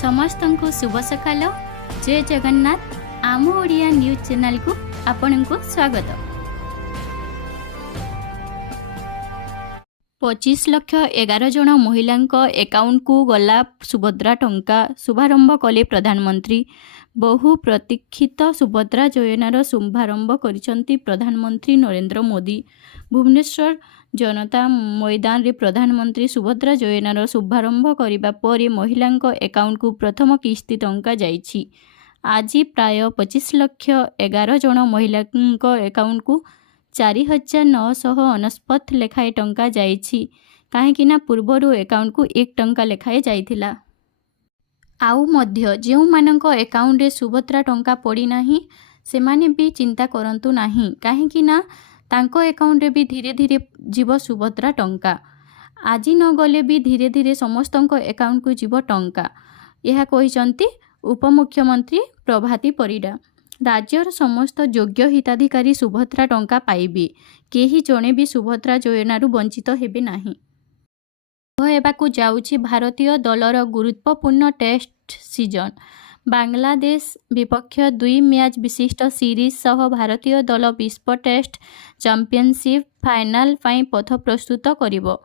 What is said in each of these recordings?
समस्तंकु शुभ सकाल। जय जगन्नाथ। आम ओडिया न्यूज चैनल को आपनकु स्वागत। 25,11,000 जन महिलांक एकाउंट को गला सुभद्रा टंका। शुभारंभ कले प्रधानमंत्री। बहु प्रतीक्षित सुभद्रा योजनार शुभारंभ करिसंती प्रधानमंत्री नरेंद्र मोदी। भुवनेश्वर जनता मैदान रे प्रधानमंत्री सुभद्रा योजनार शुभारंभ करिबा परे महिलांक एकाउंट को प्रथम किस्ती टंका जाइछि। आज प्राय 25,11,000 जन महिलांक एकाउंट को 4,949 लेखाए टंका जाइछि। काहेकिना पूर्वरु एकाउंट को 1 टंका लेखाए जाइथिला। आउ मध्य जेउ मानक एकाउंट रे सुभद्रा टंका पड़ी नाही सेमाने भी चिंता करंतु नाही, काहेकिना तांको एकाउंट रे भी धीरे धीरे जीव सुभद्रा टंका। आज न गले भी धीरे धीरे समस्तंको एकाउंट को जीव टंका। यह कहिसंती उपमुख्यमंत्री प्रभाती परिडा। राज्यर समस्त योग्य हिताधिकारी सुभद्रा टंका पाइबे। केही जणे भी सुभद्रा योजनारू वंचित हेबे नाही। हेबाकू जाउछि भारतीय दलर गुरुत्वपूर्ण टेस्ट सीजन। बांग्लादेश विपक्ष 2 मैच विशिष्ट सीरीज सह भारतीय दल विश्व टेस्ट चैंपियनशिप फाइनाल पाई पथ प्रस्तुत करिवो।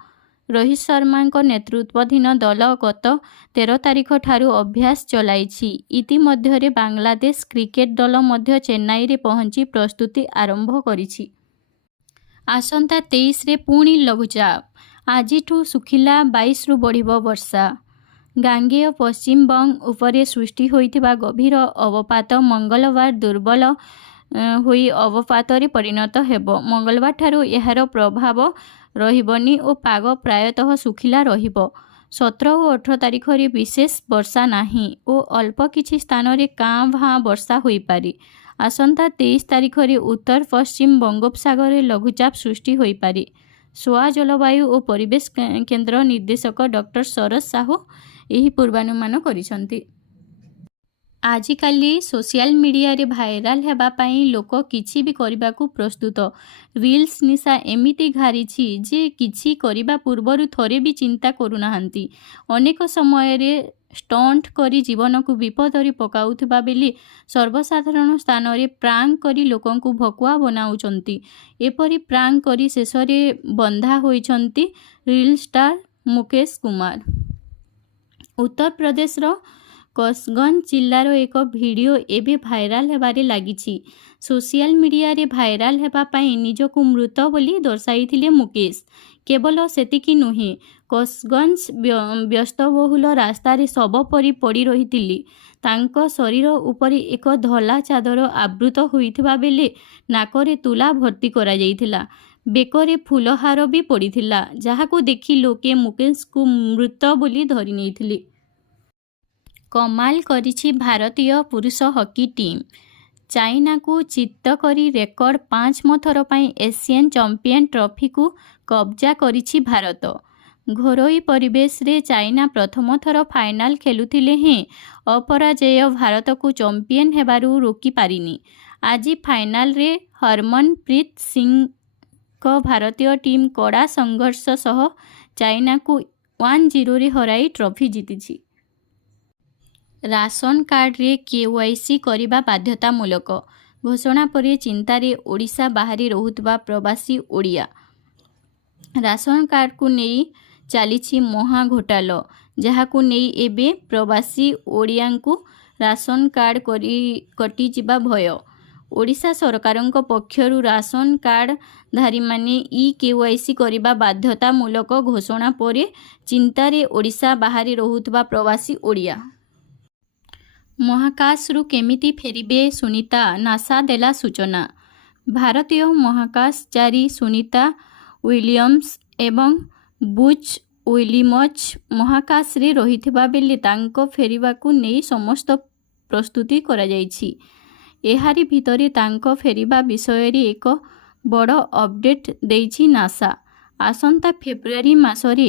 रोहित शर्मा नेतृत्वाधीन दल गत 13 तारिख ठारू अभ्यास चलाइछि। इतिमध्यरे बांग्लादेश क्रिकेट दल मध्य चेन्नई रे पहुंची प्रस्तुति आरंभ करिछि। आसंता 23 रे पुणी लघुचाप। आजिठू सुखिला 22 रु बढ़िबो वर्षा। गांगेय पश्चिम बंग उपरे सृष्टि होइथिबा गभीर अवपात मंगलवार दुर्बल होई अवपातरे परिणत हेबो। मंगलवार ठारू एहार प्रभाव रहिबनी और पाग प्रायतः सुखिला रहिबो। 17 और 18 तारिख रे विशेष वर्षा नाही और अल्प किछि स्थान रे कां भां वर्षा होई पारि। आसंता 23 तारिख रे उत्तर पश्चिम बंगोपसागर रे लघुचाप सृष्टि होई पारि। सोआ जलवायु और परिवेश केन्द्र निर्देशक डॉक्टर शरद साहू यही पूर्वानुमान करिसंती। आजिकाली सोशल मीडिया रे भाइराल हेबा पई लोक किछि भी करिबाकू प्रस्तुत। रील्स निशा एमिति घारिछि जे किछि करिबा पूर्वरु थरे भी चिंता करूनाहांती। अनेक समय रे स्टंट करी जीवन को विपद रे पकाउथबा बेली सर्वसाधारण स्थान रे प्रांक करी लोकन को भकुआ बनाउचंती। एपरी प्रांक करी शेष रे बंधा होइचंती रील स्टार मुकेश कुमार। उत्तर प्रदेश रो कसगंज जिल्लार एक भिडियो एबे भाइराल हेबारे लागिछि। सोशल मीडिया रे भाइराल हेबा पई निजको मृत बोली दर्शाइथिले मुकेश। केवल सेतिकी नुहे, कसगंज व्यस्तबहुल रास्तार शव परी पड़ी रहिथिली। तांको शरीर उपरे एक धला चादर आवृत होइथिबा बेले नाकरे तुला भर्ती करा जाइथिला। बेकरे फूलहार भी पड़ीथिला, जहाको देखि लोके मुकेश को मृत बोली धरि नेइथिले। कमाल करिछि भारतीय पुरुष हॉकी टीम। चाइना को चित्त करी रेकर्ड 5ମ थर पई एशियन चैंपियन ट्रॉफी को कब्जा करिछि भारत। घरोई परिवेश रे चाइना प्रथम थर फाइनाल खेलुथिले हें अपराजय भारत को चैंपियन हेबारू रोकी पारिनी। आज फाइनाल रे हरमनप्रीत सिंह को भारतीय टीम कड़ा संघर्ष सह चाइना को 1-0 रे हराई ट्रॉफी जीतिछि। राशन कार्ड रे केवाईसी करिबा बाध्यतामूलक घोषणा परे चिंतारे ओडिशा बाहरी रहुतबा प्रवासी ओडिया। राशन कार्ड को नेई चलीछि महा घोटालो, जहाकू नेई एबे प्रवासी ओडियांकू राशन कार्ड कटी जिबा भय। ओडिशा सरकारक पक्षरु राशन कार्ड धारी माने केवाईसी करिबा बाध्यतामूलक घोषणा परे चिंतारे ओडिशा बाहरी रहुतबा प्रवासी ओडिया। महाकाशरू केमिति फेरिबे सुनीता, नासा देला सूचना। भारतीय महाकाशचारी सुनीता विलियम्स एवं बुच विलियम्स महाकाश रे रहिथिबा बेले तांको फेरिबाकू नेई समस्त प्रस्तुति करा जाइछि। एहारी भितरे तांको फेरिबा विषय रे एक बड़ अपडेट देइछि नासा। आसंता फेब्रुआरी मासरे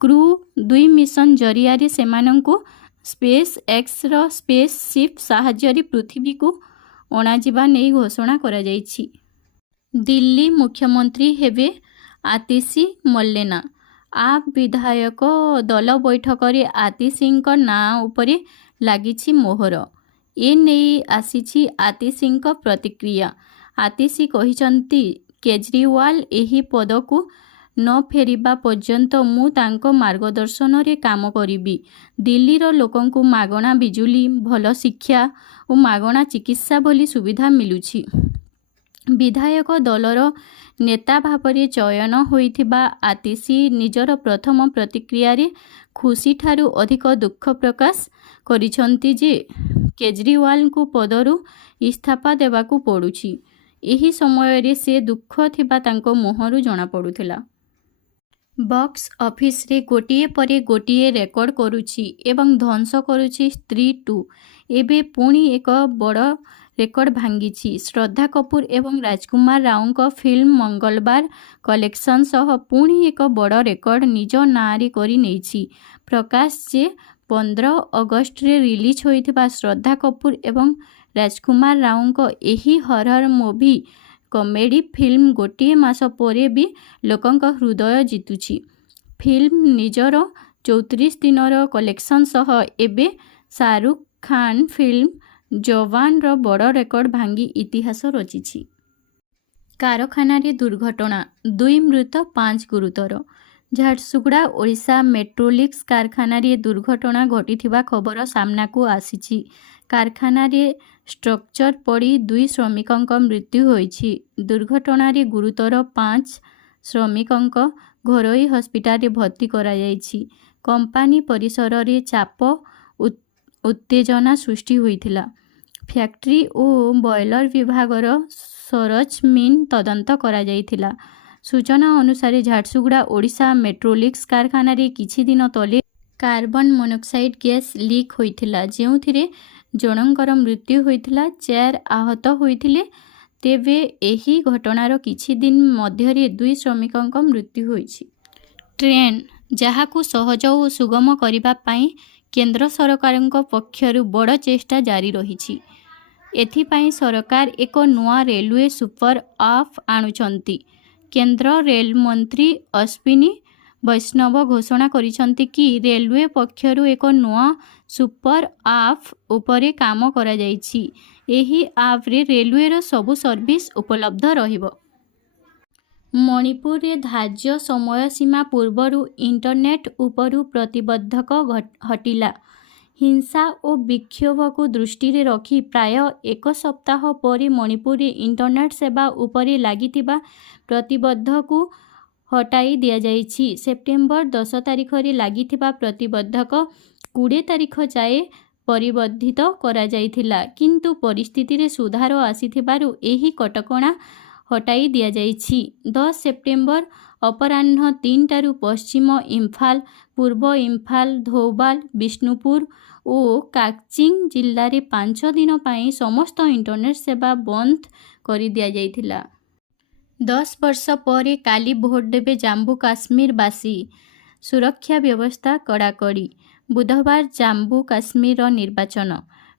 क्रू 2 मिशन जरिया रे सेमानंकू स्पेस एक्स रो स्पेस शिप साहाय्य पृथ्वी को अणाजिबा नहीं घोषणा करा जाइछि। दिल्ली मुख्यमंत्री हेबे आतिशी मल्लेना। ଆପ୍ ବିଧାୟକ ଦଳ ବୈଠକରେ ଆତିଶୀଙ୍କ ନାଁ ଉପରେ ଲାଗିଛି ମୋହର। ଏ ନେଇ ଆସିଛି ଆତିଶୀଙ୍କ ପ୍ରତିକ୍ରିୟା। ଆତିଶୀ କହିଛନ୍ତି, କେଜରିୱାଲ ଏହି ପଦକୁ ନ ଫେରିବା ପର୍ଯ୍ୟନ୍ତ ମୁଁ ତାଙ୍କ ମାର୍ଗଦର୍ଶନରେ କାମ କରିବି। ଦିଲ୍ଲୀର ଲୋକଙ୍କୁ ମାଗଣା ବିଜୁଳି, ଭଲ ଶିକ୍ଷା ଓ ମାଗଣା ଚିକିତ୍ସା ଭଳି ସୁବିଧା ମିଳୁଛି। ବିଧାୟକ ଦଳର ନେତା ଭାବରେ ଚୟନ ହୋଇଥିବା ଆତିଶୀ ନିଜର ପ୍ରଥମ ପ୍ରତିକ୍ରିୟାରେ ଖୁସିଠାରୁ ଅଧିକ ଦୁଃଖ ପ୍ରକାଶ କରିଛନ୍ତି ଯେ କେଜରିୱାଲଙ୍କୁ ପଦରୁ ଇସ୍ତଫା ଦେବାକୁ ପଡ଼ୁଛି। ଏହି ସମୟରେ ସେ ଦୁଃଖ ଥିବା ତାଙ୍କ ମୁହଁରୁ ଜଣାପଡ଼ୁଥିଲା। ବକ୍ସ ଅଫିସରେ ଗୋଟିଏ ପରେ ଗୋଟିଏ ରେକର୍ଡ କରୁଛି ଏବଂ ଧ୍ୱଂସ କରୁଛି ସ୍ତ୍ରୀ 2 ଏବେ ପୁଣି ଏକ ବଡ଼ ରେକର୍ଡ ଭାଙ୍ଗିଛି। ଶ୍ରଦ୍ଧା କପୁର ଏବଂ ରାଜକୁମାର ରାଓଙ୍କ ଫିଲ୍ମ ମଙ୍ଗଳବାର କଲେକ୍ସନ ସହ ପୁଣି ଏକ ବଡ଼ ରେକର୍ଡ ନିଜ ନାଁରେ କରି ନେଇଛି। ପ୍ରକାଶ ଯେ 15 ଅଗଷ୍ଟରେ ରିଲିଜ୍ ହୋଇଥିବା ଶ୍ରଦ୍ଧା କପୁର ଏବଂ ରାଜକୁମାର ରାଓଙ୍କ ଏହି ହରର ମୁଭି କମେଡି ଫିଲ୍ମ ଗୋଟିଏ ମାସ ପରେ ବି ଲୋକଙ୍କ ହୃଦୟ ଜିତୁଛି। ଫିଲ୍ମ ନିଜର 34 ଦିନର କଲେକ୍ସନ ସହ ଏବେ ଶାହରୁଖ ଖାନ ଫିଲ୍ମ ଯବାନର ବଡ଼ ରେକର୍ଡ ଭାଙ୍ଗି ଇତିହାସ ରଚିଛି। କାରଖାନାରେ ଦୁର୍ଘଟଣା, 2 ମୃତ 5 ଗୁରୁତର। ଝାରସୁଗୁଡ଼ା ଓଡ଼ିଶା ମେଟ୍ରୋଲିକ୍ସ କାରଖାନାରେ ଦୁର୍ଘଟଣା ଘଟିଥିବା ଖବର ସାମ୍ନାକୁ ଆସିଛି। କାରଖାନାରେ ଷ୍ଟ୍ରକ୍ଚର ପଡ଼ି 2 ଶ୍ରମିକଙ୍କ ମୃତ୍ୟୁ ହୋଇଛି। ଦୁର୍ଘଟଣାରେ ଗୁରୁତର 5 ଶ୍ରମିକଙ୍କ ଘରୋଇ ହସ୍ପିଟାଲରେ ଭର୍ତ୍ତି କରାଯାଇଛି। କମ୍ପାନୀ ପରିସରରେ ଚାପ ଉତ୍ତେଜନା ସୃଷ୍ଟି ହୋଇଥିଲା। ଫ୍ୟାକ୍ଟ୍ରି ଓ ବଏଲର ବିଭାଗର ସରଜମିନ ତଦନ୍ତ କରାଯାଇଥିଲା। ସୂଚନା ଅନୁସାରେ ଝାରସୁଗୁଡ଼ା ଓଡ଼ିଶା ମେଟ୍ରୋଲିକ୍ସ କାରଖାନାରେ କିଛି ଦିନ ତଳେ କାର୍ବନ ମୋନୋକ୍ସାଇଡ୍ ଗ୍ୟାସ୍ ଲିକ୍ ହୋଇଥିଲା, ଯେଉଁଥିରେ ଜଣଙ୍କର ମୃତ୍ୟୁ ହୋଇଥିଲା, 4 ଆହତ ହୋଇଥିଲେ। ତେବେ ଏହି ଘଟଣାର କିଛି ଦିନ ମଧ୍ୟରେ 2 ଶ୍ରମିକଙ୍କ ମୃତ୍ୟୁ ହୋଇଛି। ଟ୍ରେନ୍, ଯାହାକୁ ସହଜ ଓ ସୁଗମ କରିବା ପାଇଁ କେନ୍ଦ୍ର ସରକାରଙ୍କ ପକ୍ଷରୁ ବଡ଼ ଚେଷ୍ଟା ଜାରି ରହିଛି। ଏଥିପାଇଁ ସରକାର ଏକ ନୂଆ ରେଲୱେ ସୁପର ଆପ୍ ଆଣୁଛନ୍ତି। କେନ୍ଦ୍ର ରେଲ ମନ୍ତ୍ରୀ ଅଶ୍ୱିନୀ ବୈଷ୍ଣବ ଘୋଷଣା କରିଛନ୍ତି କି ରେଲୱେ ପକ୍ଷରୁ ଏକ ନୂଆ ସୁପର ଆପ୍ ଉପରେ କାମ କରାଯାଇଛି। ଏହି ଆପ୍ରେ ରେଲୱେର ସବୁ ସର୍ଭିସ ଉପଲବ୍ଧ ରହିବ। ମଣିପୁରରେ ଧାର୍ଯ୍ୟ ସମୟ ସୀମା ପୂର୍ବରୁ ଇଣ୍ଟରନେଟ୍ ଉପରୁ ପ୍ରତିବନ୍ଧକ ହଟିଲା। ହିଂସା ଓ ବିକ୍ଷୋଭକୁ ଦୃଷ୍ଟିରେ ରଖି ପ୍ରାୟ 1 ସପ୍ତାହ ପରେ ମଣିପୁରରେ ଇଣ୍ଟରନେଟ୍ ସେବା ଉପରେ ଲାଗିଥିବା ପ୍ରତିବନ୍ଧକକୁ ହଟାଇ ଦିଆଯାଇଛି। ସେପ୍ଟେମ୍ବର 10 ତାରିଖରେ ଲାଗିଥିବା ପ୍ରତିବନ୍ଧକ 20 ତାରିଖ ଯାଏ ପରିବର୍ଦ୍ଧିତ କରାଯାଇଥିଲା, କିନ୍ତୁ ପରିସ୍ଥିତିରେ ସୁଧାର ଆସିଥିବାରୁ ଏହି କଟକଣା ହଟାଇ ଦିଆଯାଇଛି। 10 ସେପ୍ଟେମ୍ବର ଅପରାହ୍ନ 3ଟାରୁ ପଶ୍ଚିମ ଇମ୍ଫାଲ, ପୂର୍ବ ଇମ୍ଫାଲ, ଧୌବାଲ, ବିଷ୍ଣୁପୁର ଓ କାକଚିଂ ଜିଲ୍ଲାରେ 5 ଦିନ ପାଇଁ ସମସ୍ତ ଇଣ୍ଟରନେଟ୍ ସେବା ବନ୍ଦ କରିଦିଆଯାଇଥିଲା। 10 ବର୍ଷ ପରେ କାଲି ଭୋଟ ଦେବେ ଜାମ୍ମୁ କାଶ୍ମୀରବାସୀ, ସୁରକ୍ଷା ବ୍ୟବସ୍ଥା କଡ଼ାକଡ଼ି। ବୁଧବାର ଜାମ୍ମୁ କାଶ୍ମୀରର ନିର୍ବାଚନ।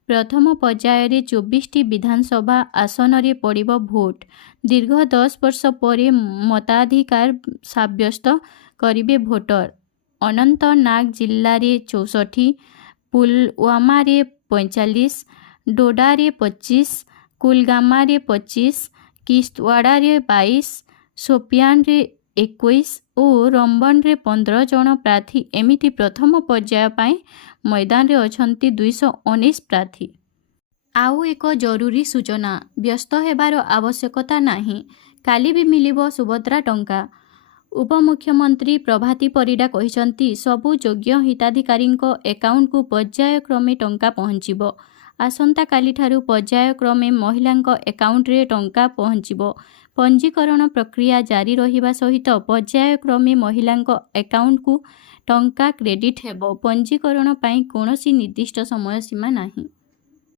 ପ୍ରଥମ ପର୍ଯ୍ୟାୟରେ 24ଟି ବିଧାନସଭା ଆସନରେ ପଡ଼ିବ ଭୋଟ। ଦୀର୍ଘ 10 ବର୍ଷ ପରେ ମତାଧିକାର ସାବ୍ୟସ୍ତ କରିବେ ଭୋଟର। ଅନନ୍ତନାଗ ଜିଲ୍ଲାରେ 64, ପୁଲୱାମାରେ 45, ଡୋଡାରେ 25, କୁଲଗାମାରେ 25, କିସ୍ତୱାଡ଼ାରେ 22, ସୋପିଆନରେ 21 ଓ ରମ୍ବନରେ 15 ଜଣ ପ୍ରାର୍ଥୀ ଏମିତି ପ୍ରଥମ ପର୍ଯ୍ୟାୟ ପାଇଁ ମଇଦାନରେ ଅଛନ୍ତି 219 ପ୍ରାର୍ଥୀ। ଆଉ ଏକ ଜରୁରୀ ସୂଚନା, ବ୍ୟସ୍ତ ହେବାର ଆବଶ୍ୟକତା ନାହିଁ, କାଲି ବି ମିଳିବ ସୁଭଦ୍ରା ଟଙ୍କା। ଉପମୁଖ୍ୟମନ୍ତ୍ରୀ ପ୍ରଭାତୀ ପରିଡା କହିଛନ୍ତି, ସବୁ ଯୋଗ୍ୟ ହିତାଧିକାରୀଙ୍କ ଆକାଉଣ୍ଟକୁ ପର୍ଯ୍ୟାୟକ୍ରମେ ଟଙ୍କା ପହଞ୍ଚିବ। ଆସନ୍ତାକାଲିଠାରୁ ପର୍ଯ୍ୟାୟକ୍ରମେ ମହିଳାଙ୍କ ଆକାଉଣ୍ଟରେ ଟଙ୍କା ପହଞ୍ଚିବ। ପଞ୍ଜୀକରଣ ପ୍ରକ୍ରିୟା ଜାରି ରହିବା ସହିତ ପର୍ଯ୍ୟାୟକ୍ରମେ ମହିଳାଙ୍କ ଆକାଉଣ୍ଟକୁ ଟଙ୍କା କ୍ରେଡିଟ୍ ହେବ। ପଞ୍ଜୀକରଣ ପାଇଁ କୌଣସି ନିର୍ଦ୍ଦିଷ୍ଟ ସମୟ ସୀମା ନାହିଁ।